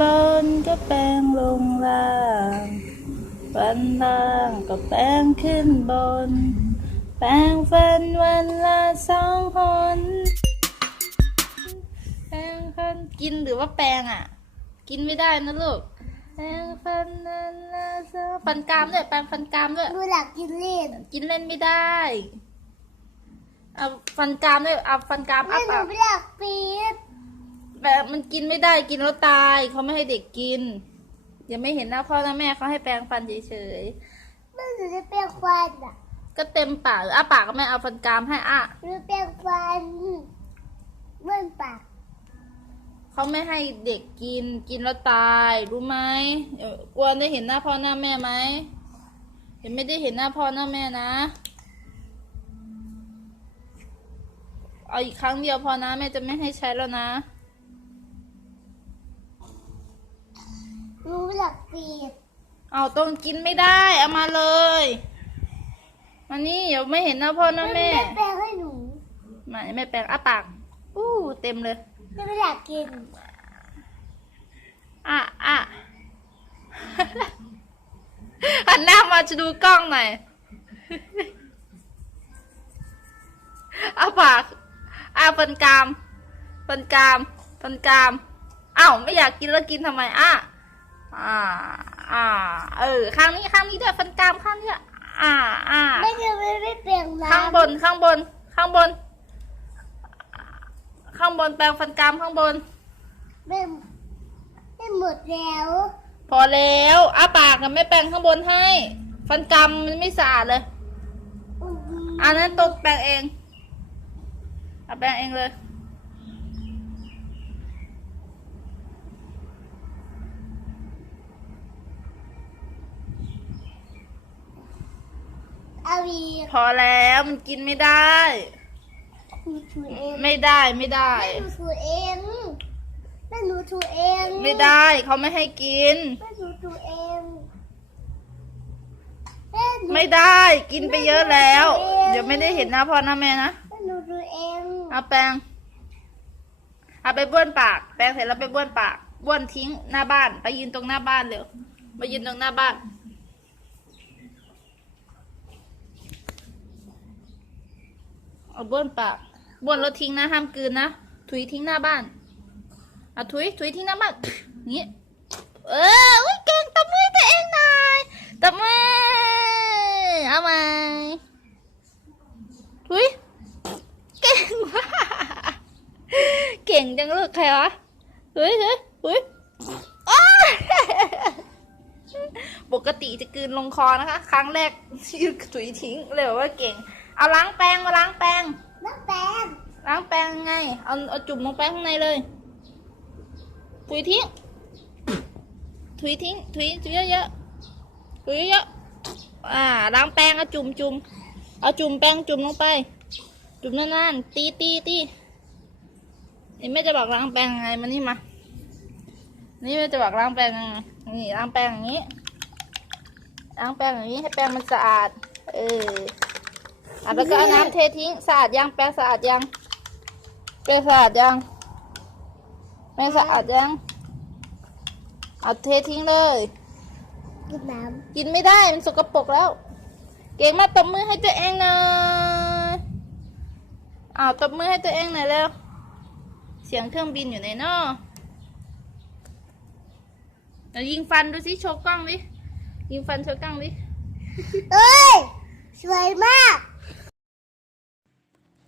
บนก็แปลงลงล่างฟันล่างก็แปลงขึ้นบน แปลงฟันวันละสองหนแปลงฟันกินหรือว่าแปลงอะ กินไม่ได้นะลูก แปลงฟันวันละสองฟันกรามด้วยแปลงฟันกรามด้วย ดูหลักกินเล่น กินเล่นไม่ได้เอาฟันกรามด้วยเอาฟันกรามแม่อ้าหนูปากไม่อยากปีด แบบมันกินไม่ได้กินแล้วตายเขาไม่ให้เด็กกินยังไม่เห็นหน้าพ่อหน้าแม่เขาให้แปรงฟันเฉยแม่หนูจะเปลี่ยนฟันอะๆก็เต็มปากอ้าปากก็ไม่เอาฟันกรามให้อะหนูเปลี่ยนฟันเบิ้ลปากเขาไม่ให้เด็กกินกินแล้วตายรู้ไหมเดี๋ยวกลัวได้เห็นหน้าพ่อหน้าแม่ไหมเห็นไม่ได้เห็นหน้าพ่อหน้าแม่นะเอาอีกครั้งเดียวพอนะแม่จะไม่ให้ใช้แล้วนะ หนูไม่อยากปีดเอาต้องกินไม่ได้ เอามาเลยมานี่เดี๋ยวไม่เห็นหน้าพ่อหน้าแม่แปลงให้หนูมาแม่แปลงอ้าปาก อู้เต็มเลยแม่ไม่อยากกิน อะอะหันหน้ามาจะดูกล้องหน่อยอ้าปากอ้าฟันกรามฟันกรามฟันกรามอ้าวไม่อยากกินแล้วกินทำไมอะ อ่า อ่า เออ ข้างนี้ข้างนี้ด้วยฟันกรามข้างนี้ด้วยอ่า อ่าแม่จะไม่ไม่เปลี่ยนน้ำข้างบนข้างบน ข้างบน ข้างบนแปรงฟันกรามข้างบนแม่แม่หมดแล้ว พอแล้วอ้าปากกันไม่แปรงข้างบนให้ ฟันกรามมันไม่สะอาดเลยอืมอันนั้นตกแปรงเองเอาแปรงเองเลย อาอีกพอแล้วมันกินไม่ได้ หนูถูเองไม่ได้ไม่ได้แม่หนูถูเองแม่หนูถูเองไม่ได้เขาไม่ให้กิน แม่หนูถูเองแม่หนู ไม่ได้กินไปเยอะแล้วเดี๋ยวไม่ได้เห็นหน้าพ่อหน้าแม่นะแม่หนูถูเองเอาแปรงเอาไปบ้วนปาก แปรงเสร็จแล้วไปบ้วนปากบ้วนทิ้งหน้าบ้าน ไปยืนตรงหน้าบ้านเร็วมายืนตรงหน้าบ้าน เอาบ้วนปากบ้วนแล้วทิ้งนะห้ามกืนนะถุยทิ้งหน้าบ้านเอาถุยถุยทิ้งหน้าบ้านอย่างงี้เอออุ้ยเก่งตบมือตัวเองหน่อยตบมือเอาไหมถุยเก่งมากเก่งจังลูกใครวะเฮ้ยเฮ้ยเฮ้ยอ้ายปกติจะกืนลงคอนะคะ ครั้งแรกที่ถุยทิ้งเลยว่าเก่ง เอาล้างแปรงมาล้างแปรงน้ำแป้งล้างแปรงไง เอาเอาจุ่มลงไปข้างในเลยถุยทิ้งถุยทิ้งถุยถุยเยอะๆถุยเยอะๆอ่าล้างแปรงเอาจุ่มจุ่มเอาจุ่มแปรงจุ่มลงไป จุ่มนานๆตีตีตีนี่แม่จะบอกล้างแปรงยังไงมานี่มา นี่แม่จะบอกล้างแปรงยังไงนี่ล้างแปรงอย่างนี้ล้างแปรงอย่างนี้ให้แปรงมันสะอาด เออ อะแล้วก็เอาน้ำเททิ้งสะอาดยังแปรงสะอาดยังแปรงสะอาดยังแปรงสะอาดยังเอาเททิ้งเลย กินน้กินไม่ได้มันสกปรกแล้ว เก่งมากตบมือให้ตัวเองหน่อยอ้าวตบมือให้ตัวเองหน่อยเร็วเสียงเครื่องบินอยู่ในนอเอายิงฟันดูสิโชว์กล้องดิยิงฟันโชว์กล้องดิำเอ้ย สวยมาก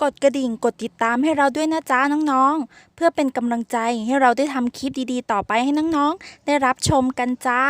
กดกระดิ่งกดติดตามให้เราด้วยนะจ๊ะน้องๆ เพื่อเป็นกำลังใจให้เราได้ทำคลิปดีๆ ต่อไปให้น้องๆ ได้รับชมกันจ้า